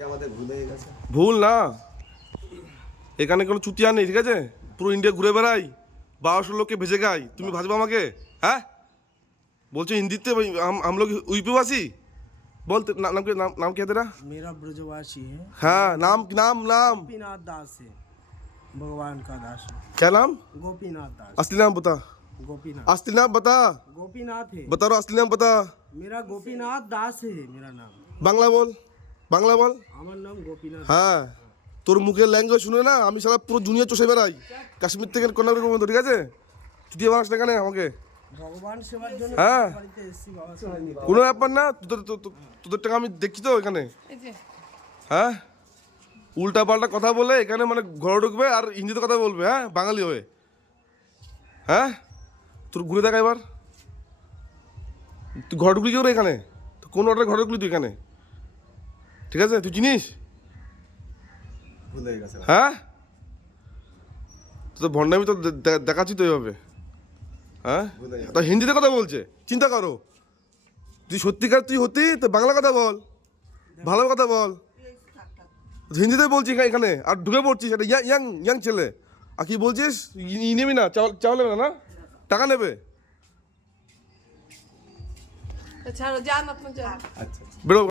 আমাদের ভুল হয়ে গেছে ভুল না এখানে কোনো চুতিয়া নেই ঠিক আছে পুরো ইন্ডিয়া ঘুরে বেড়াই বারোশো লোককে ভেজে খাই তুমি ভাজবে আমাকে হ্যাঁ বলছো হিন্দিতে ভাই, हम हम लोग यूपीवासी बोल ते- ना- नाम क्या नाम नाम क्या है तेरा मेरा ब्रजवासी है हाँ नाम नाम नाम गोपीनाथ दास है भगवान का दास है क्या नाम गोपीनाथ दास असली नाम बता गोपीनाथ असली नाम बता गोपीनाथ है बता रहा असली नाम बता मेरा गोपीनाथ दास है मेरा नाम বাংলা বল বাংলা বল? আমার নাম গোপীনাথ। হ্যাঁ। তোর মুখের ল্যাঙ্গুয়েজ শুনে না আমি সারা পুরো দুনিয়া চষে বেড়াই। কাশ্মীর থেকে কন্যাকুমারী পর্যন্ত ঠিক আছে? চুটিয়ে বানাস না এখানে আমাকে? ভগবান সেবার জন্য হ্যাঁ। কোনো ব্যাপার না তোদের তোদের টাকা আমি দেখছি তো এখানে। হ্যাঁ? উল্টা পাল্টা কথা বলে এখানে মানে ঘরে ঢুকবে আর হিন্দিতে কথা বলবে হ্যাঁ? বাঙালি হয়ে। হ্যাঁ? তোর ঘুরে দেখা এবার। তুই ঘরে ঢুকলি কেউ এখানে? তো কোন অর্ডার ঘরে ঢুকলি তুই এখানে? ঠিক আছে? তুই চিনিস হয়ে? হ্যাঁ তো তো ভণ্ডামি তো দেখাচ্ছি তো এইভাবে। হ্যাঁ। তা হিন্দিতে কথা বলছে। চিন্তা করো। তুই সত্যিকার তুই হতি তো বাংলা কথা বল। ভালো কথা বল। হিন্দিতে বলছি এখানে। আর ঢুকে পড়ছিস একটা ইয়াং ইয়াং ইয়াং ছেলে। আর কি বলছিস? ই- নেবি না চাওয়াল চাওয়াল নেবে না না? টাকা নেবে? যান আচ্ছা। বেরো।